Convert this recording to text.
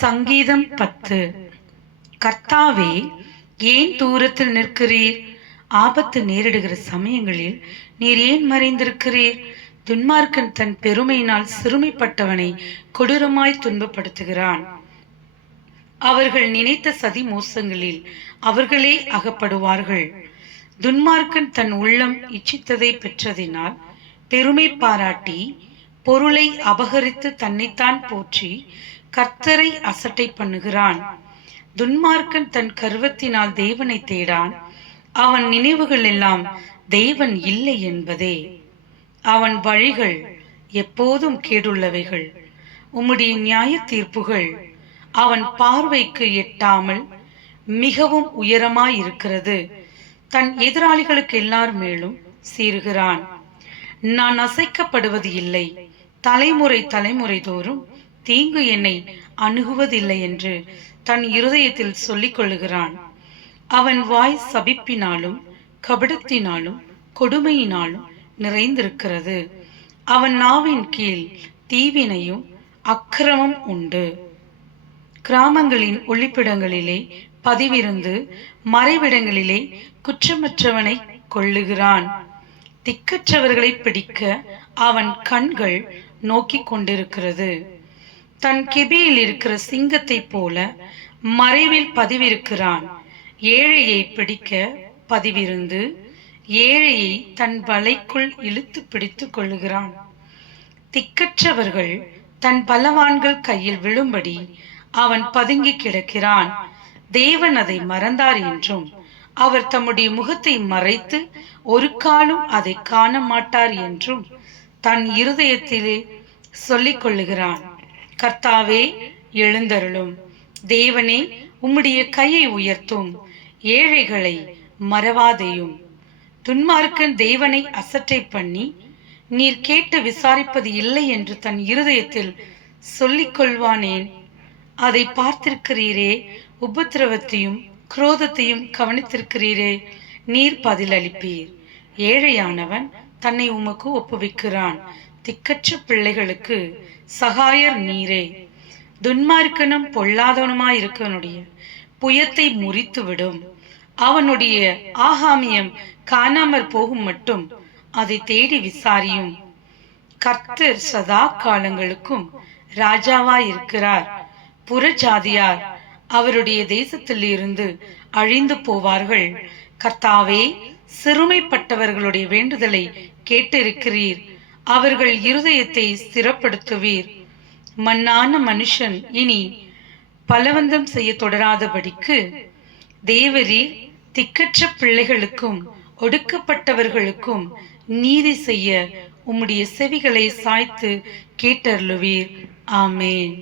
சங்கீதம் 10. கர்த்தாவே, ஏன் தூரத்தில் நிற்கிறீர்? ஆபத்து நேரிடுகிற சமயங்களில் நீர் ஏன் மறைந்திருக்கிறீர்? துன்மார்க்கன் தன் பெருமையினால் சிறுமைப்பட்டவனை கொடூரமாய் துன்பப்படுத்துகிறான். அவர்கள் நினைத்த சதி மோசங்களில் அவர்களே அகப்படுவார்கள். துன்மார்க்கன் தன் உள்ளம் இச்சித்ததை பெற்றதினால் பெருமை பாராட்டி பொருளை அபகரித்து தன்னைத்தான் போற்றி கர்த்தரை அசட்டை பண்ணுகிறான். துன்மார்க்கன் தன் கர்வத்தினால் தேவனை தேடான். அவன் நினைவுகள் எல்லாம் தேவன் இல்லை என்பதே. அவன் வழிகள் எப்போதும் கேடுள்ளவைகள். உம்முடைய நியாய தீர்ப்புகள் அவன் பார்வைக்கு எட்டாமல் மிகவும் உயரமாயிருக்கிறது. தன் எதிராளிகளுக்கு எல்லார் மேலும் சீறுகிறான். நான் அசைக்கப்படுவது இல்லை, தலைமுறை தலைமுறை தோறும் தீங்கு என்னை அணுகுவதில்லை என்று தன் இருதயத்தில் சொல்லிக் கொள்ளுகிறான். அவன் வாய் சபிப்பினாலும் கபடத்தினாலும் கொடுமையினாலும் நிறைந்திருக்கிறது. அவன் நாவின் கீழ் தீவினையும் அக்கிரமம் உண்டு. கிராமங்களின் ஒளிப்பிடங்களிலே பதிவிருந்து மறைவிடங்களிலே குற்றமற்றவனை கொள்ளுகிறான். திக்கற்றவர்களை பிடிக்க அவன் கண்கள் நோக்கி கொண்டிருக்கிறது. தன் கெபியில் இருக்கிற சிங்கத்தை போல மறைவில் பதிவிருக்கிறான். ஏழையை பிடிக்க பதிவிருந்து ஏழையை தன் வலைக்குள் இழுத்து பிடித்து கொள்ளுகிறான். திக்கற்றவர்கள் தன் பலவான்கள் கையில் விழும்படி அவன் பதுங்கி கிடக்கிறான். தேவன் அதை மறந்தார் என்றும் அவர் தம்முடைய முகத்தை மறைத்து ஒரு காலம் அதை காண மாட்டார் என்றும் தன் இருதயத்திலே சொல்லிக் கொள்ளுகிறான். கர்த்தாவே, எழுந்தருளும். தேவனே, உம்முடைய கையை உயர்த்தும். ஏழைகளை மறவாதேயும். துன்மார்க்கன் தேவனை அசட்டை பண்ணி நீர் கேட்டு விசாரிப்பது இல்லை என்று தன் இருதயத்தில் சொல்லிக் கொள்வானேன்? அதை பார்த்திருக்கிறீரே, உபத்திரவத்தையும் குரோதத்தையும் கவனித்திருக்கிறீரே, நீர் பதிலளிப்பீர். ஏழையானவன் தன்னை உமக்கு ஒப்புவிக்கிறான். திக்கற்ற பிள்ளைகளுக்கு சகாயர் நீரே. துன்மார்க்கனும் பொல்லாதவனுமாயிருக்கனுடைய புயத்தை முறித்து விடும். அவனுடைய ஆகாமியம் காணாமற் போகும் மட்டும் அதை தேடி விசாரியும். கர்த்தர் சதா காலங்களுக்கும் ராஜாவாயிருக்கிறார். புறஜாதியார் அவருடைய தேசத்தில் இருந்து அழிந்து போவார்கள். கர்த்தாவே, சிறுமைப்பட்டவர்களுடைய வேண்டுதலை கேட்டிருக்கிறீர். அவர்கள் இருதயத்தை ஸ்திரப்படுத்துவீர். மண்ணான மனுஷன் இனி பலவந்தம் செய்ய தொடராதபடிக்கு தேவரீர் திக்கற்ற பிள்ளைகளுக்கும் ஒடுக்கப்பட்டவர்களுக்கும் நீதி செய்ய உம்முடைய செவிகளை சாய்த்து கேட்டருளுவீர். ஆமேன்.